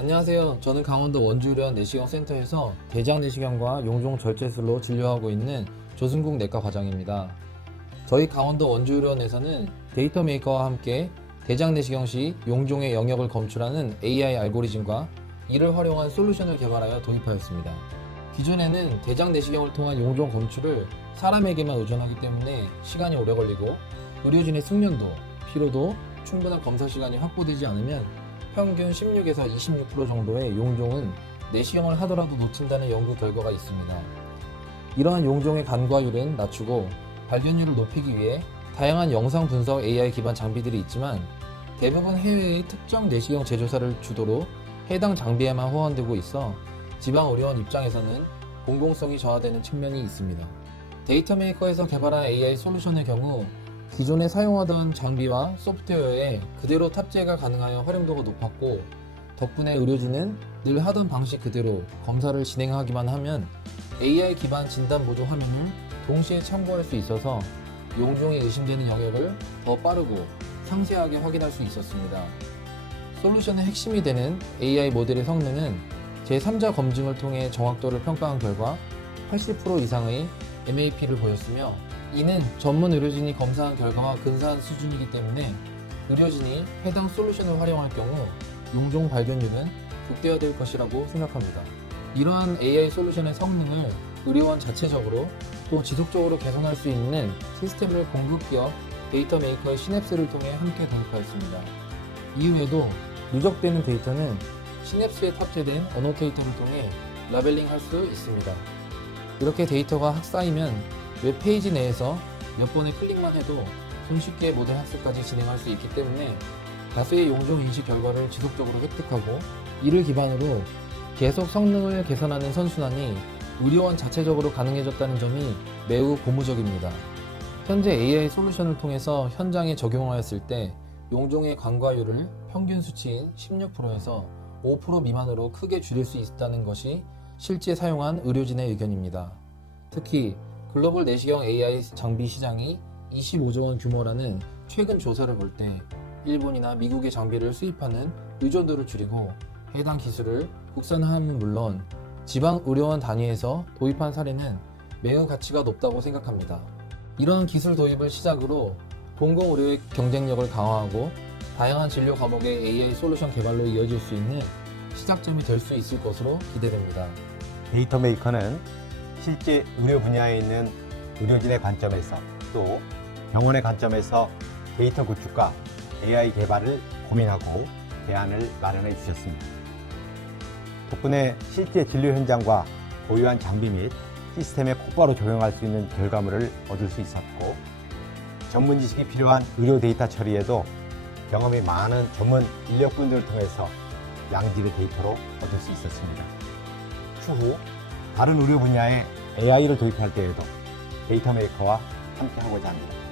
안녕하세요. 저는 강원도 원주의료원 내시경 센터에서 대장 내시경과 용종 절제술로 진료하고 있는 조승국 내과 과장입니다. 저희 강원도 원주의료원에서는 데이터 메이커와 함께 대장 내시경 시 용종의 영역을 검출하는 AI 알고리즘과 이를 활용한 솔루션을 개발하여 도입하였습니다. 기존에는 대장 내시경을 통한 용종 검출을 사람에게만 의존하기 때문에 시간이 오래 걸리고 의료진의 숙련도, 피로도, 충분한 검사 시간이 확보되지 않으면 평균 16에서 26% 정도의 용종은 내시경을 하더라도 놓친다는 연구 결과가 있습니다. 이러한 용종의 간과율은 낮추고 발견율을 높이기 위해 다양한 영상 분석 AI 기반 장비들이 있지만 대부분 해외의 특정 내시경 제조사를 주도로 해당 장비에만 호환되고 있어 지방 의료원 입장에서는 공공성이 저하되는 측면이 있습니다. 데이터 메이커에서 개발한 AI 솔루션의 경우 기존에 사용하던 장비와 소프트웨어에 그대로 탑재가 가능하여 활용도가 높았고 덕분에 의료진은 늘 하던 방식 그대로 검사를 진행하기만 하면 AI 기반 진단 보조 화면을 동시에 참고할 수 있어서 용종이 의심되는 영역을 더 빠르고 상세하게 확인할 수 있었습니다. 솔루션의 핵심이 되는 AI 모델의 성능은 제3자 검증을 통해 정확도를 평가한 결과 80% 이상의 MAP를 보였으며 이는 전문 의료진이 검사한 결과와 근사한 수준이기 때문에 의료진이 해당 솔루션을 활용할 경우 용종 발견율은 극대화될 것이라고 생각합니다. 이러한 AI 솔루션의 성능을 의료원 자체적으로 또 지속적으로 개선할 수 있는 시스템을 공급 기업 데이터 메이커의 시냅스를 통해 함께 도입하였습니다. 이후에도 누적되는 데이터는 시냅스에 탑재된 어노테이터를 통해 라벨링 할 수 있습니다. 이렇게 데이터가 쌓이면 웹페이지 내에서 몇 번의 클릭만 해도 손쉽게 모델 학습까지 진행할 수 있기 때문에 다수의 용종 인식 결과를 지속적으로 획득하고 이를 기반으로 계속 성능을 개선하는 선순환이 의료원 자체적으로 가능해졌다는 점이 매우 고무적입니다. 현재 AI 솔루션을 통해서 현장에 적용하였을 때 용종의 간과율을 평균 수치인 16%에서 5% 미만으로 크게 줄일 수 있다는 것이 실제 사용한 의료진의 의견입니다. 특히 글로벌 내시경 AI 장비 시장이 25조 원 규모라는 최근 조사를 볼 때 일본이나 미국의 장비를 수입하는 의존도를 줄이고 해당 기술을 국산화하면 물론 지방 의료원 단위에서 도입한 사례는 매우 가치가 높다고 생각합니다. 이러한 기술 도입을 시작으로 공공 의료의 경쟁력을 강화하고 다양한 진료 과목의 AI 솔루션 개발로 이어질 수 있는 시작점이 될 수 있을 것으로 기대됩니다. 데이터 메이커는 실제 의료 분야에 있는 의료진의 관점에서 또 병원의 관점에서 데이터 구축과 AI 개발을 고민하고 대안을 마련해 주셨습니다. 덕분에 실제 진료 현장과 보유한 장비 및 시스템에 곧바로 적용할 수 있는 결과물을 얻을 수 있었고 전문 지식이 필요한 의료 데이터 처리에도 경험이 많은 전문 인력분들을 통해서 양질의 데이터로 얻을 수 있었습니다. 추후 다른 의료 분야에 AI를 도입할 때에도 데이터 메이커와 함께 하고자 합니다.